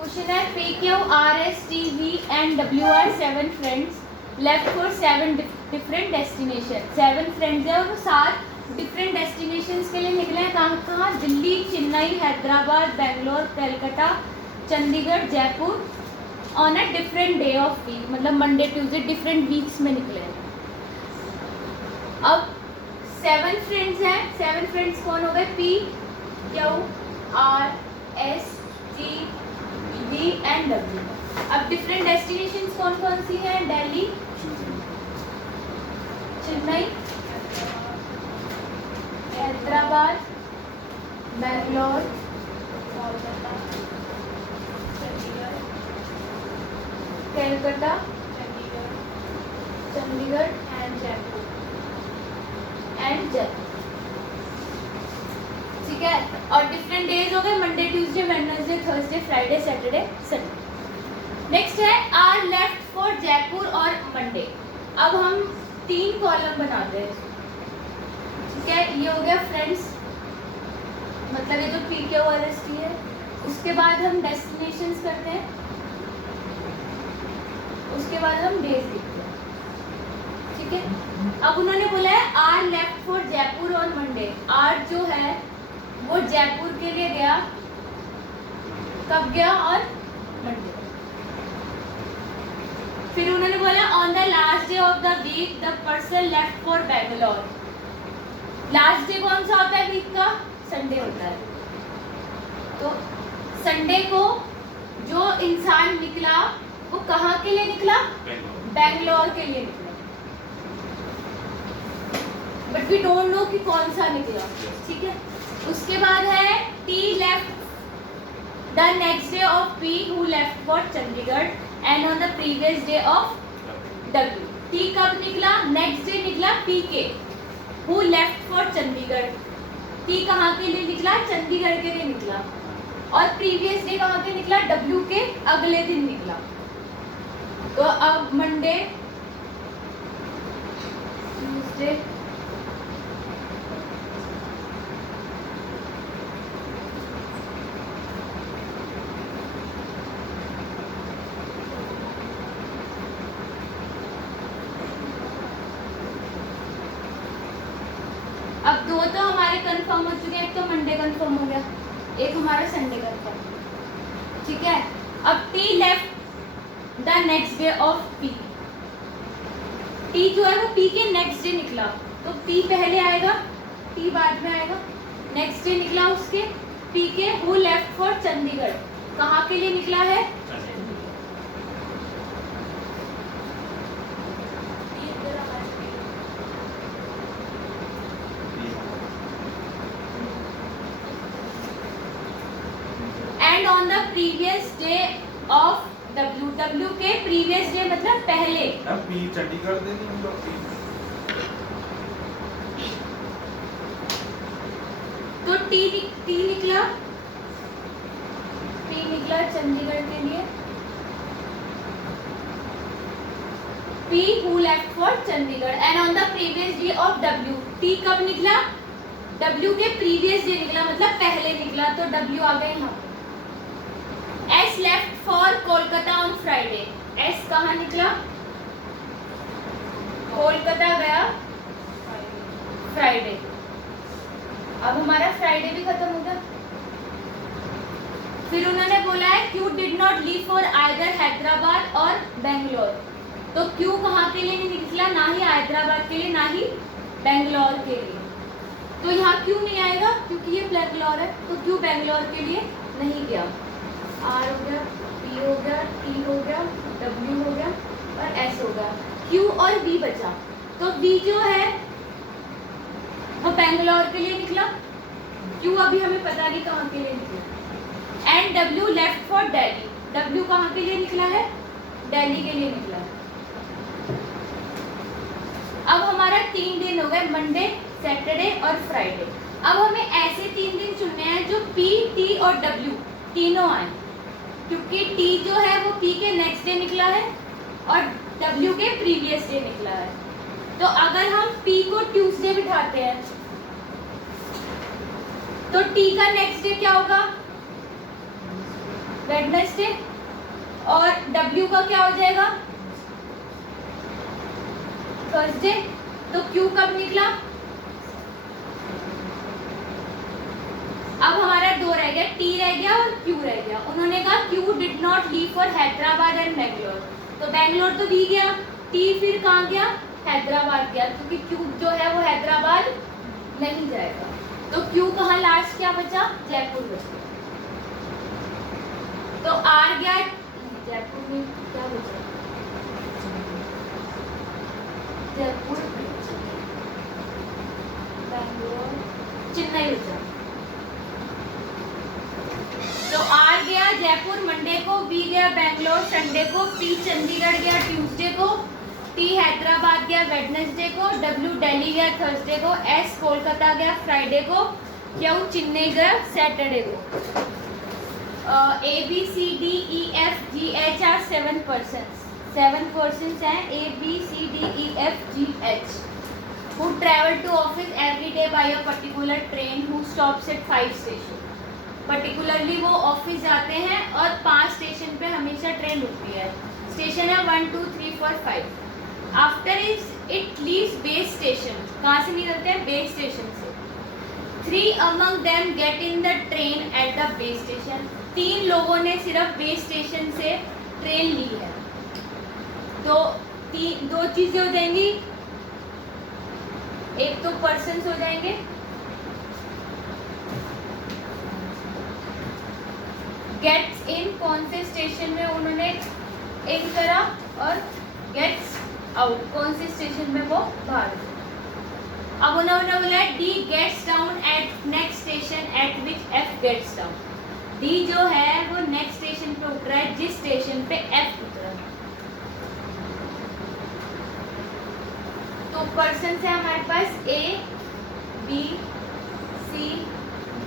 Question है P Q R S T V and W R 7 friends left for 7 different destination. 7 friends है और वो 7 different destinations के लिए निकले हैं। कहाँ कहाँ? Delhi, Chennai, Hyderabad, Bangalore, Calcutta, Chandigarh, Jaipur on a different day of week, मतलब मंडे ट्यूसडे डिफरेंट वीक्स में निकले हैं। अब 7 फ्रेंड्स हैं। 7 फ्रेंड्स कौन हो गए? P Q R S T V and W. अब डिफरेंट डेस्टिनेशंस कौन कौन सी हैं? दिल्ली, चेन्नई, हैदराबाद, बेंगलोर, कलकत्ता, चंडीगढ़ एंड जयपुर। ठीक है। और डिफरेंट डेज हो गए Monday, Tuesday, Wednesday, Thursday, Friday, Saturday, Sunday. Next है आर लेफ्ट फॉर जयपुर और मंडे। अब हम 3 कॉलम बनाते हैं। ठीक है, ये हो गया फ्रेंड्स, मतलब ये जो P Q R S T है। उसके बाद हम डेस्टिनेशंस करते हैं, उसके बाद हम डेज लिखते हैं। ठीक है। अब उन्होंने बोला है आर लेफ्ट फॉर जयपुर और मंडे। आर जो है वो जयपुर के लिए गया, कब गया? और मंडे। फिर उन्होंने बोला on the last day of the week the person left for Bangalore. Last day कौन सा होता है वीक का? संडे होता है। तो संडे को जो इंसान निकला वो कहाँ के लिए निकला? बेंगलोर के लिए निकला, बट वी डोंट नो कि कौन सा निकला। ठीक है। उसके बाद है T left the next day of P who left for Chandigarh and on the previous day of W. T कब निकला? नेक्स्ट डे निकला पी के, who left for Chandigarh. T कहाँ के लिए निकला? चंडीगढ़ के लिए निकला। और प्रीवियस डे कहाँ के निकला? डब्ल्यू के अगले दिन निकला। तो अब मंडे, ट्यूसडे, अब 2 तो हमारे कंफर्म हो चुके हैं। एक तो मंडे कंफर्म हो गया, एक हमारा संडे कंफर्म। ठीक है। अब T left the next day of P. T जो है वो पी के नेक्स्ट डे निकला, तो पी पहले आएगा, टी बाद में आएगा। नेक्स्ट डे निकला उसके पी के हु लेफ्ट फॉर चंडीगढ़। कहाँ के लिए निकला है? And on the previous day of W. W के प्रीवियस डे मतलब पहले। पी चंडीगढ़ दे दी हम लोग। तो टी निकला, पी निकला चंडीगढ़ के लिए, P who left for Chandigarh and on the previous day of W. T कब निकला? डब्ल्यू के प्रीवियस डे निकला, मतलब पहले निकला, तो डब्ल्यू आ गए यहाँ। S left for Kolkata on Friday. S कहाँ निकला? कोलकाता गया फ्राइडे। अब हमारा फ्राइडे भी खत्म हो गया। फिर उन्होंने बोला है Q did not leave for either Hyderabad और बेंगलोर। तो क्यू कहाँ के लिए नहीं निकला? ना ही हैदराबाद के लिए, ना ही बेंगलोर के लिए। तो यहाँ क्यू नहीं आएगा क्योंकि ये बेंगलोर है, तो क्यू बेंगलोर के लिए नहीं गया। आर हो गया, पी हो गया, टी हो गया, डब्ल्यू हो गया और एस हो गया। क्यू और वी बचा। तो वी जो है वो बेंगलोर के लिए निकला, क्यू अभी हमें पता नहीं कहाँ के लिए निकला। And W left for Delhi. W कहाँ के लिए निकला है? दिल्ली के लिए निकला। अब हमारा 3 दिन हो गए, मंडे, सैटरडे और फ्राइडे। अब हमें ऐसे 3 दिन चुनने हैं जो पी, टी और डब्ल्यू तीनों आए, क्योंकि टी जो है वो पी के नेक्स्ट डे निकला है और डब्ल्यू के प्रीवियस डे निकला है। तो अगर हम पी को ट्यूसडे बिठाते हैं तो टी का नेक्स्ट डे क्या होगा? वेडनेसडे। और W का क्या हो जाएगा? थर्सडे। तो Q कब निकला? अब हमारा दो रह गया, T रह गया और Q रह गया। उन्होंने कहा Q did not leave for Hyderabad and Bangalore, तो बेंगलोर तो दी गया, T फिर कहाँ गया? हैदराबाद गया, क्योंकि Q जो है वो हैदराबाद नहीं जाएगा। तो Q कहाँ लास्ट क्या बचा? जयपुर बचा। तो R गया, जयपुर में क्या बचा? जयपुर, बेंगलोर, चेन्नई बचा। तो R गया जयपुर मंडे को, B गया बेंगलोर संडे को, P चंडीगढ़ गया ट्यूसडे को, T हैदराबाद गया वेडनेसडे को, W दिल्ली गया थर्सडे को, S कोलकाता गया फ्राइडे को, Q चेन्नई गया सैटरडे को। A B C D E F G H are 7 persons. 7 persons हैं A B C D E F G H who travel to office every day by a particular train who stops at 5 station. Particularly वो office जाते हैं और 5 station पे हमेशा train रुकती है। Station है 1 2 3 4 5। After it leaves base station, कहाँ से निकलते हैं? बेस स्टेशन से। 3 among them get in the train at the base station. 3 लोगों ने सिर्फ बेस स्टेशन से ट्रेन ली है। तो दो चीजें हो जाएंगी, एक तो पर्सन्स हो जाएंगे, गेट्स इन कौन से स्टेशन में उन्होंने इन करा, और गेट्स आउट कौन से स्टेशन में वो बाहर। अब उन्होंने बोला D gets down at next station at which F gets down. D जो है वो नेक्स्ट स्टेशन पे उतरा है जिस स्टेशन पे एफ उतरा है। तो पर्सन से हमारे पास A B C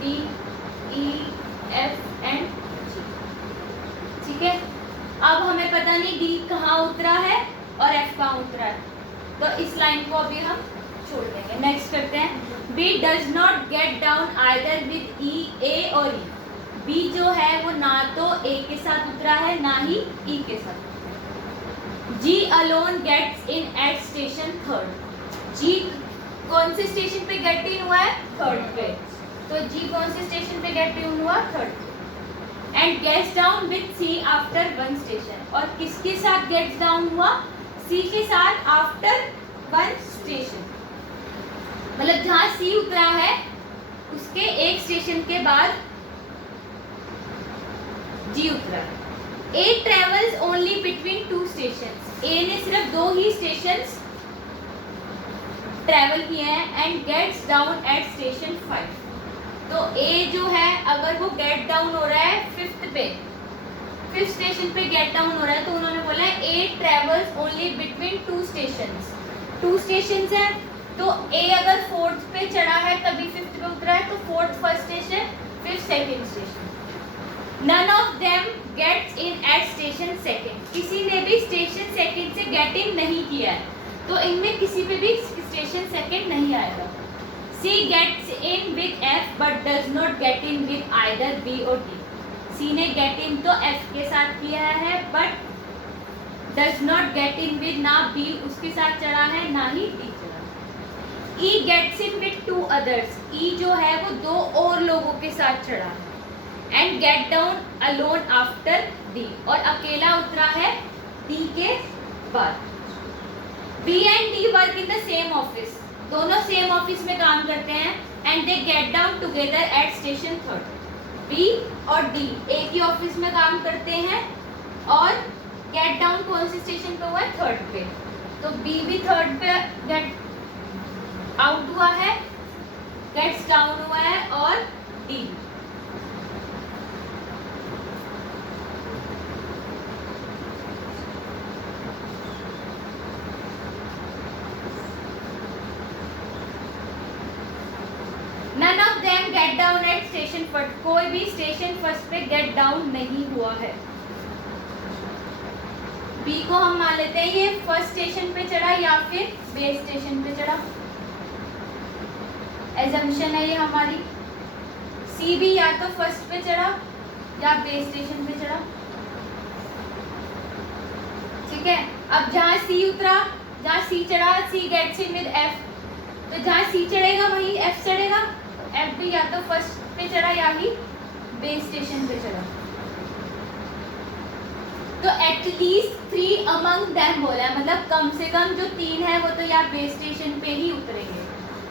D E F and G, ठीक है। अब हमें पता नहीं डी कहाँ उतरा है और एफ कहाँ उतरा है, तो इस लाइन को अभी हम छोड़ देंगे। नेक्स्ट करते हैं। B does not get down either with E, A और ई। बी जो है वो ना तो ए के साथ उतरा है ना ही ई के साथ। जी अलोन गेट्स इन एट स्टेशन थर्ड। जी कौन से स्टेशन पे गेट इन हुआ है? थर्ड पे। तो जी कौन से स्टेशन पे गेट इन हुआ? थर्ड पे। And gets down with C after 1 station. और किसके साथ गेट्स डाउन हुआ? सी के साथ आफ्टर 1 स्टेशन। मतलब जहां सी उतरा है उसके एक स्टेशन के बाद जी उतरा। A travels only between 2 station. A ने सिर्फ 2 ही स्टेशन ट्रेवल किए हैं। And gets down at station 5। तो ए जो है अगर वो गेट डाउन हो रहा है 5th पे, 5th स्टेशन पे गेट डाउन हो रहा है, तो उन्होंने बोला है A travels only between 2 station. 2 station है, तो ए अगर 4th पे चढ़ा है तभी 5th पे उतरा है, तो 4th first station, 5th second station. None of them gets in at station second. किसी ने भी स्टेशन सेकंड से गेट इन नहीं किया है, तो इनमें किसी पे भी स्टेशन सेकंड नहीं आएगा। C gets in with F but does not get in with either B or D. C ने get in तो F के साथ किया है but does not get in with ना B उसके साथ चढ़ा है ना ही D चढ़ा। E gets in with 2 others. E जो है वो 2 और लोगों के साथ चढ़ा है। And get down alone after D, और अकेला उतरा है डी के बाद। B and D work in the same office. दोनों सेम ऑफिस में काम करते हैं। And they get down together at station 3rd। B और डी एक ही ऑफिस में काम करते हैं और गेट डाउन कौन से स्टेशन पे हुआ है? 3rd पे। तो बी भी 3rd पे गेट आउट हुआ है, गेट्स डाउन हुआ है, और D None of them get down at station first. कोई भी स्टेशन फर्स्ट पे गेट डाउन नहीं हुआ है। बी को हम मान लेते हैं ये फर्स्ट स्टेशन पे चढ़ा या फिर बेस स्टेशन पे चढ़ा, एजम्पशन है ये हमारी। सी भी या तो फर्स्ट पे चढ़ा या बेस स्टेशन पे चढ़ा। ठीक है। अब जहाँ सी उतरा, जहाँ सी चढ़ा, सी गेट्स इन विद एफ, तो जहाँ सी चढ़ेगा वहीं एफ चढ़ेगा। एफ भी या तो फर्स्ट पे चढ़ा या ही बेस स्टेशन पे चढ़ा। तो एटलीस्ट 3 अमंग देम बोला है, मतलब कम से कम जो 3 है वो तो यहाँ बेस स्टेशन पे ही उतरेंगे।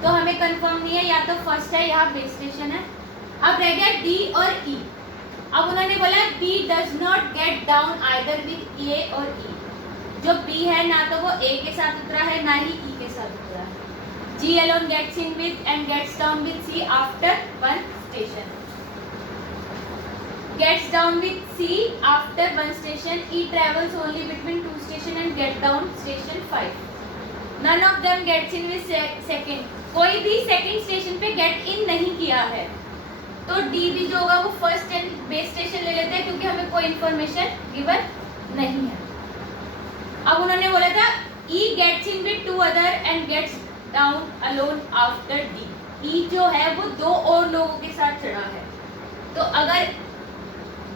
तो हमें कंफर्म नहीं है, या तो फर्स्ट है या बेस स्टेशन है। अब रह गया डी और ई। अब उन्होंने बोला B does not get down either with A और ई। जो बी है ना तो वो ए के साथ उतरा है ना ही ई के साथ उतरा है। G alone gets in with and gets down with C after 1 station. Gets down with C after 1 station. E travels only between 2 station and get down station 5. None of them gets in with second. कोई भी second station पे get in नहीं किया है, तो D भी जो होगा वो फर्स्ट एंड बेस स्टेशन ले लेते हैं, क्योंकि हमें कोई इंफॉर्मेशन गिवन नहीं है। अब उन्होंने बोला था E gets in with 2 other and gets down alone after D. E जो है वो 2 और लोगों के साथ चढ़ा है, तो अगर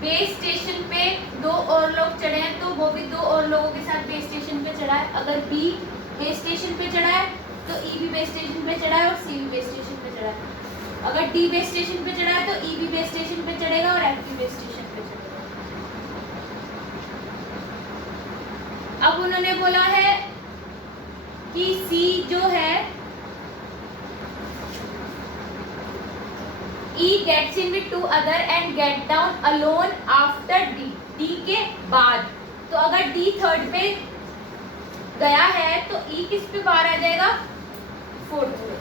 बेस स्टेशन पे 2 और लोग चढ़े हैं तो वो भी 2 और लोगों के साथ बेस स्टेशन पे चढ़ा है। अगर B बेस स्टेशन पे चढ़ा है तो E भी बेस स्टेशन पे चढ़ा है और C भी बेस स्टेशन पे चढ़ा है। अगर D बेस स्टेशन पे चढ़ा है तो E भी बेस स्टेशन पे चढ़ेगा और F भी बेस स्टेशन पे चढ़ेगा। अब उन्होंने बोला है कि C जो है E gets in with 2 other and get down alone after D. D के बाद, तो अगर D थर्ड पे गया है तो E किस पे बाहर आ जाएगा? फोर्थ पे।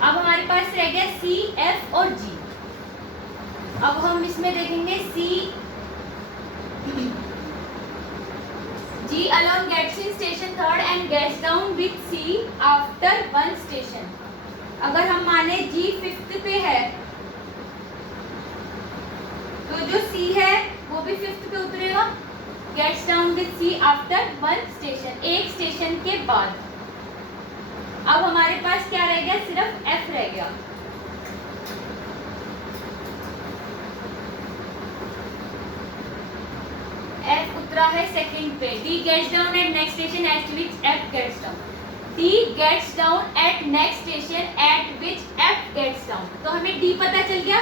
अब हमारे पास रह गया C, F और G। अब हम इसमें देखेंगे C G alone gets in station third and gets down with C after 1 station. अगर हम माने G 5th पे है तो जो C है वो भी 5th पे उतरेगा, gets down with C after 1 station, एक स्टेशन के बाद। अब हमारे पास क्या रह गया? सिर्फ F रह गया। F उतरा है सेकंड पे। D gets down at next station at which F gets down. D gets down at next station at which F gets down. तो हमें D पता चल गया।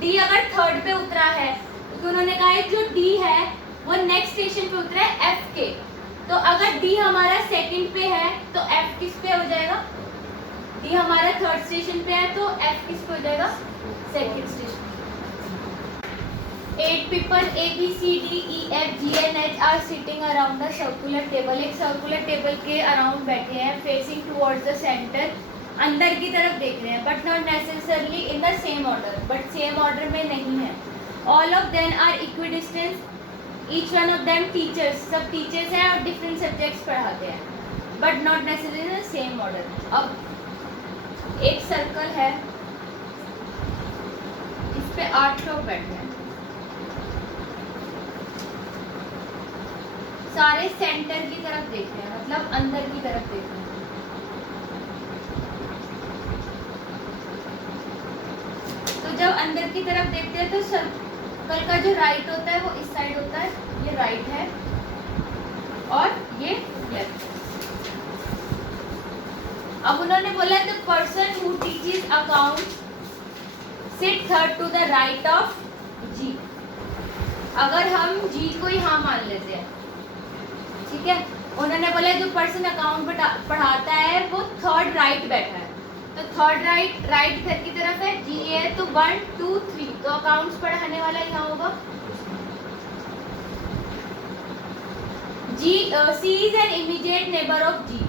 D अगर थर्ड पे उतरा है तो उन्होंने कहा है जो D है वो नेक्स्ट स्टेशन पे उतरा है F के। तो अगर D हमारा सेकंड पे है तो F किस पे हो जाएगा? D हमारा थर्ड स्टेशन पे है तो F किस पे हो जाएगा? Second station. 8 people A, B, C, D, E, F, G and H are sitting around a circular table. एक सर्कुलर टेबल के अराउंड बैठे हैं, फेसिंग टुवर्ड्स द सेंटर, अंदर की तरफ देख रहे हैं, but not necessarily in the same order, but same order में नहीं है। All of them are equidistance, each one of them teachers, सब टीचर्स हैं और डिफरेंट सब्जेक्ट्स पढ़ाते हैं, but not necessarily in the same order. अब एक सर्कल है, इस पे 8 लोग बैठे हैं, सारे सेंटर की तरफ देख रहे हैं, मतलब अंदर की तरफ देख रहे हैं। तो जब अंदर की तरफ देखते हैं तो सर्कल का जो राइट होता है वो इस साइड होता है, ये राइट है और ये लेफ्ट। अब उन्होंने बोला the person who teaches account sit third to the right of G. अगर हम जी को यहाँ मान लेते हैं, ठीक है, उन्होंने बोला जो पर्सन अकाउंट पढ़ाता है वो थर्ड राइट बैठा है, तो थर्ड राइट इधर की तरफ है, जी है तो 1 2 3, तो अकाउंट्स पढ़ाने वाला यहाँ होगा G. C is an immediate neighbour of G.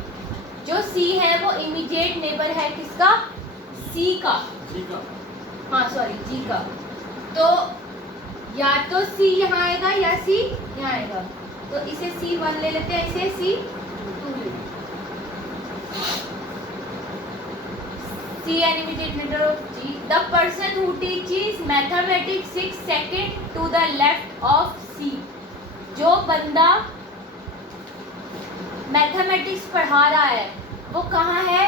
जो सी है वो इमीडिएट नेबर है किसका? सी का, हाँ सॉरी जी का। तो या तो सी यहाँ आएगा या सी यहाँ आएगा, तो इसे C1 ले लेते हैं, इसे C2 ले लेते हैं। C an immediate neighbor of G. The person who teaches mathematics sits second to the left of C. जो बंदा मैथमेटिक्स पढ़ा रहा है वो कहाँ है?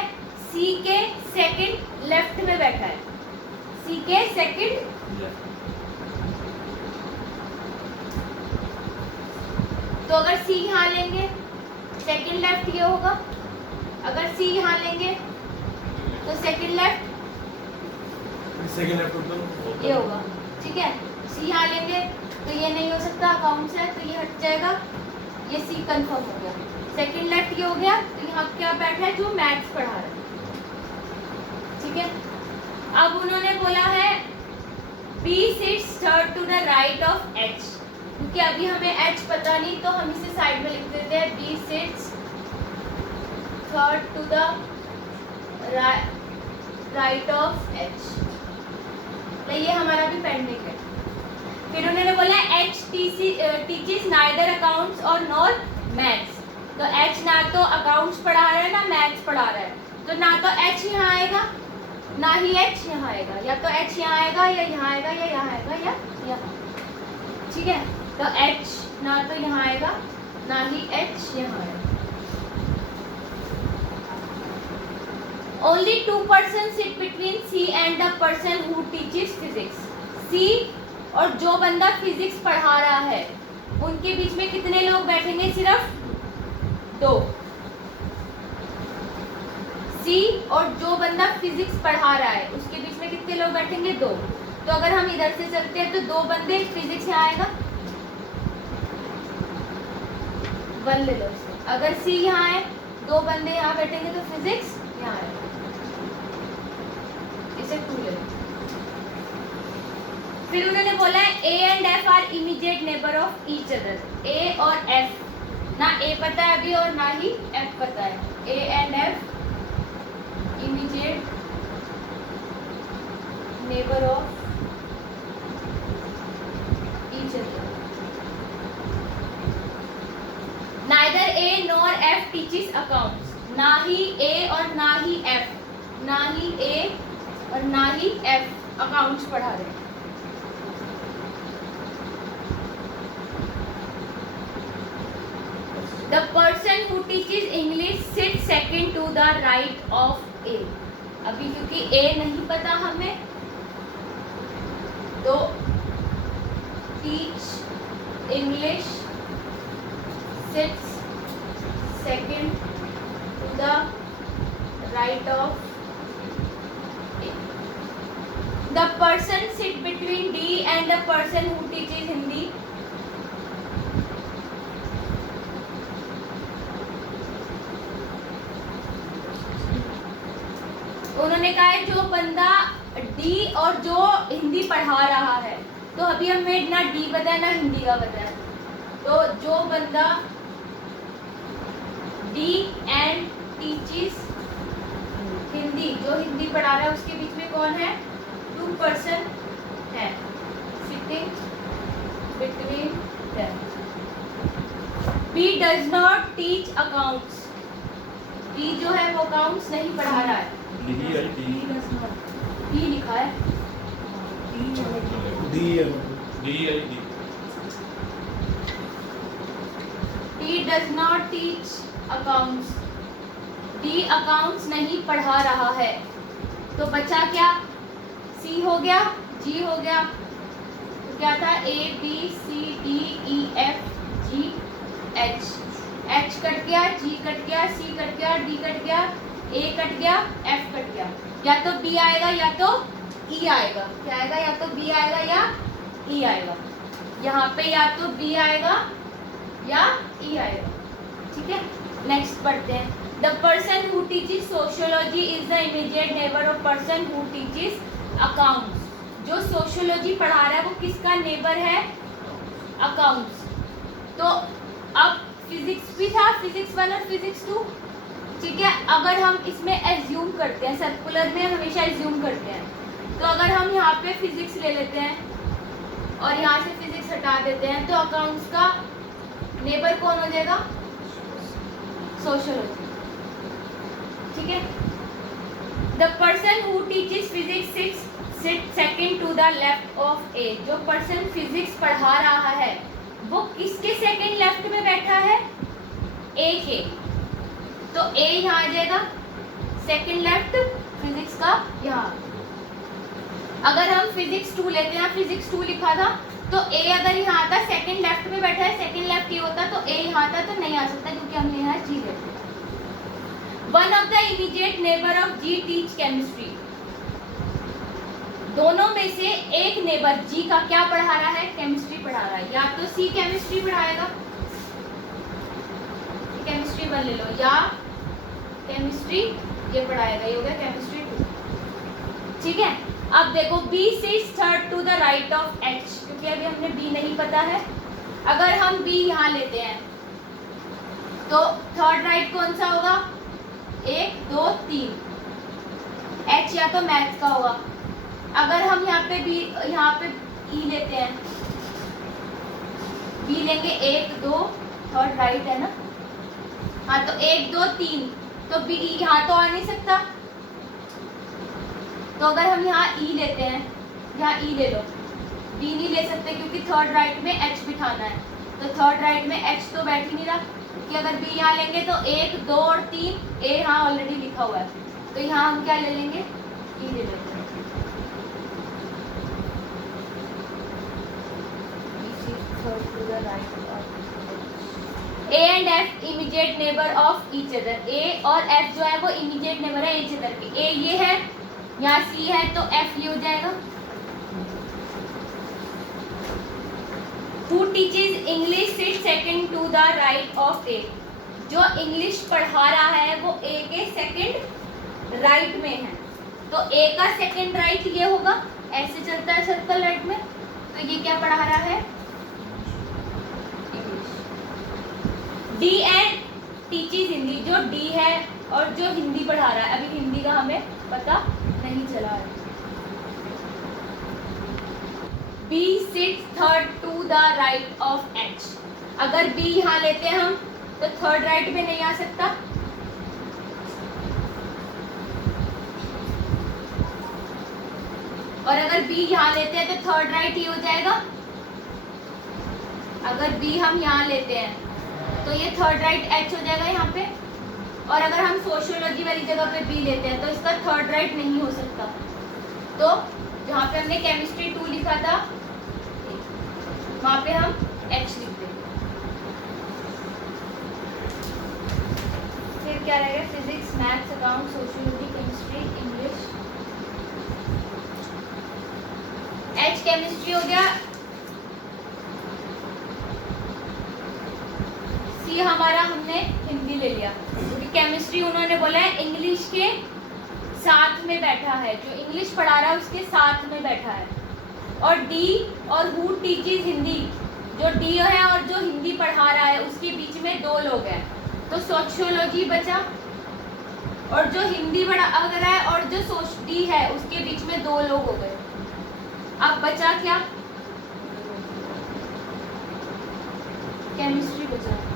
C के सेकंड लेफ्ट में बैठा है, C के सेकंड तो अगर सी यहाँ लेंगे, सेकंड लेफ्ट ये होगा। अगर सी यहाँ लेंगे तो सेकंड लेफ्ट ये होगा। ठीक है, सी यहाँ लेंगे तो ये नहीं हो सकता, अकाउंट्स है तो ये हट जाएगा, ये सी कंफर्म हो गया। सेकंड लेफ्ट ये हो गया, तो यहाँ क्या बैठा है, जो मैथ्स पढ़ा रहा है। ठीक है, अब उन्होंने बोला है B sits third to the right of H, क्योंकि अभी हमें एच पता नहीं तो हम इसे साइड में लिख देते हैं। B sits third to the right of H, तो ये हमारा भी पेंडिंग है। फिर उन्होंने बोला एच टीचेस नाइदर अकाउंट्स और नॉर मैथ्स, तो एच ना तो अकाउंट्स पढ़ा रहा है ना मैथ्स पढ़ा रहा है, तो ना तो एच यहाँ आएगा ना ही एच यहाँ आएगा, या तो एच यहाँ आएगा या यहाँ आएगा या यहाँ आएगा या यहाँ। ठीक है, तो एच ना तो यहाँ आएगा ना ही एच यहाँ आएगा। Only 2 persons sit between C and the person who teaches physics. C और जो बंदा फिजिक्स पढ़ा रहा है उनके बीच में कितने लोग बैठेंगे, सिर्फ 2। C और जो बंदा फिजिक्स पढ़ा रहा है उसके बीच में कितने लोग बैठेंगे, 2। तो अगर हम इधर से चलते हैं तो 2 बंदे, फिजिक्स यहाँ आएगा 1 ले लो। अगर C यहाँ है, 2 बंदे यहाँ बैठेंगे तो फिजिक्स यहाँ आएगा, इसे 2 ले लो। फिर उन्होंने बोला है A and F are immediate neighbour of each other. A और F, ना A पता है अभी और ना ही F पता है। A and F immediate neighbour of each other. Neither A nor F teaches accounts, ना ही A और ना ही F, ना ही A और ना ही F अकाउंट्स पढ़ा रहे हैं। The person who teaches English sits second to the right of A. अभी क्योंकि A नहीं पता हमें, तो teach English sits second to the right of A. The person sit between D and the person who teaches Hindi. उन्होंने कहा है जो बंदा डी और जो हिंदी पढ़ा रहा है, तो अभी हमें ना डी पता है ना हिंदी का पता है, तो जो बंदा डी एंड टीचेस हिंदी, जो हिंदी पढ़ा रहा है उसके बीच में कौन है, 2 पर्सन है sitting between them. B does not teach accounts, B जो है वो अकाउंट्स नहीं पढ़ा रहा है। डी लिखा है, D does not teach accounts, D accounts नहीं पढ़ा रहा है। तो बचा क्या, सी हो गया, जी हो गया, तो क्या था, A B C D E F G H, H cut गया, जी कट गया, सी कट गया, डी कट गया, ए कट गया, एफ कट गया, या तो बी आएगा या तो ई आएगा। क्या आएगा, या तो बी आएगा या ई आएगा। यहाँ पे या तो बी आएगा या ई आएगा। ठीक है, नेक्स्ट पढ़ते हैं। The person who teaches sociology is the immediate neighbour of person who teaches accounts. जो सोशियोलॉजी पढ़ा रहा है वो किसका नेबर है, अकाउंट्स। तो अब फिजिक्स भी था, फिजिक्स 1 और फिजिक्स 2। ठीक है, अगर हम इसमें एज्यूम करते हैं, सर्कुलर में हमेशा एज्यूम करते हैं, तो अगर हम यहाँ पे फिजिक्स ले लेते हैं और यहाँ से फिजिक्स हटा देते हैं, तो अकाउंट्स का नेबर कौन हो जाएगा, सोशियोलॉजी। ठीक है, the person who teaches physics sit second to the left of A. जो पर्सन फिजिक्स पढ़ा रहा है वो किसके सेकंड लेफ्ट में बैठा है, ए के। तो ए यहाँ आ जाएगा, सेकंड लेफ्ट फिजिक्स का यहाँ। अगर हम फिजिक्स 2 लेते हैं, फिजिक्स 2 लिखा था तो ए अगर यहाँ आता, सेकंड लेफ्ट में बैठा है, सेकंड लेफ्ट ये होता तो ए यहाँ आता तो नहीं आ सकता क्योंकि हमने यहाँ जी लेते हैं। One of the immediate neighbour of G teach chemistry. दोनों में से एक नेबर जी का क्या पढ़ा रहा है? केमिस्ट्री पढ़ा रहा है। या तो सी केमिस्ट्री पढ़ाएगा, केमिस्ट्री वन ले लो, या केमिस्ट्री ये पढ़ाएगा, ये हो गया केमिस्ट्री 2। ठीक है, अब देखो B sits third to the right of H, क्योंकि अभी हमने B नहीं पता है। अगर हम B यहाँ लेते हैं तो थर्ड राइट कौन सा होगा? 1 2 3, H या तो मैथ का होगा। अगर हम यहाँ पे E लेते हैं, B लेंगे 1 2, थर्ड राइट है ना, हाँ तो 1 2 3, तो B यहाँ तो आ नहीं सकता। तो अगर हम यहाँ E लेते हैं, यहाँ E ले लो, B नहीं ले सकते क्योंकि थर्ड राइट में H बिठाना है, तो थर्ड राइट में H तो बैठ ही नहीं रहा, कि अगर B यहाँ लेंगे तो 1 2 और 3, A यहाँ ऑलरेडी लिखा हुआ है, तो यहाँ हम क्या ले लेंगे? E ले लेते हैं। A and F immediate neighbour of each other. A और F जो है वो इमीडिएट नेबर है ईच अदर के। A ये है, यहाँ C है, तो F ये हो जाएगा। Who teaches English sits second to the right of A। जो इंग्लिश पढ़ा रहा है वो A के सेकंड राइट में है, तो A का सेकंड राइट ये होगा, ऐसे चलता है सर्कल राइट में, तो ये क्या पढ़ा रहा है? D and teaches Hindi. जो D है और जो हिंदी पढ़ा रहा है, अभी हिंदी का हमें पता नहीं चला है। B sits third to the right of H। अगर B यहाँ लेते हैं हम तो थर्ड राइट में नहीं आ सकता, और अगर B यहाँ लेते हैं तो थर्ड राइट ही हो जाएगा। अगर B हम यहाँ लेते हैं तो ये थर्ड राइट H हो जाएगा यहाँ पे, और अगर हम सोशियोलॉजी वाली जगह पे B लेते हैं तो इसका थर्ड राइट नहीं हो सकता, तो जहाँ पे हमने केमिस्ट्री 2 लिखा था वहाँ पे हम H लिख देंगे। फिर क्या रहेगा? Physics, maths, account, sociology, chemistry, English. H chemistry हो गया, C हमारा हमने हिंदी ले लिया, क्योंकि केमिस्ट्री उन्होंने बोला है इंग्लिश के साथ में बैठा है, जो इंग्लिश पढ़ा रहा है उसके साथ में बैठा है। और D और हु टीचेस हिंदी, जो D है और जो हिंदी पढ़ा रहा है उसके बीच में 2 लोग हैं, तो सोशियोलॉजी बचा, और जो हिंदी पढ़ा रहा है और जो D है उसके बीच में 2 लोग हो गए। अब बचा क्या? केमिस्ट्री बचा।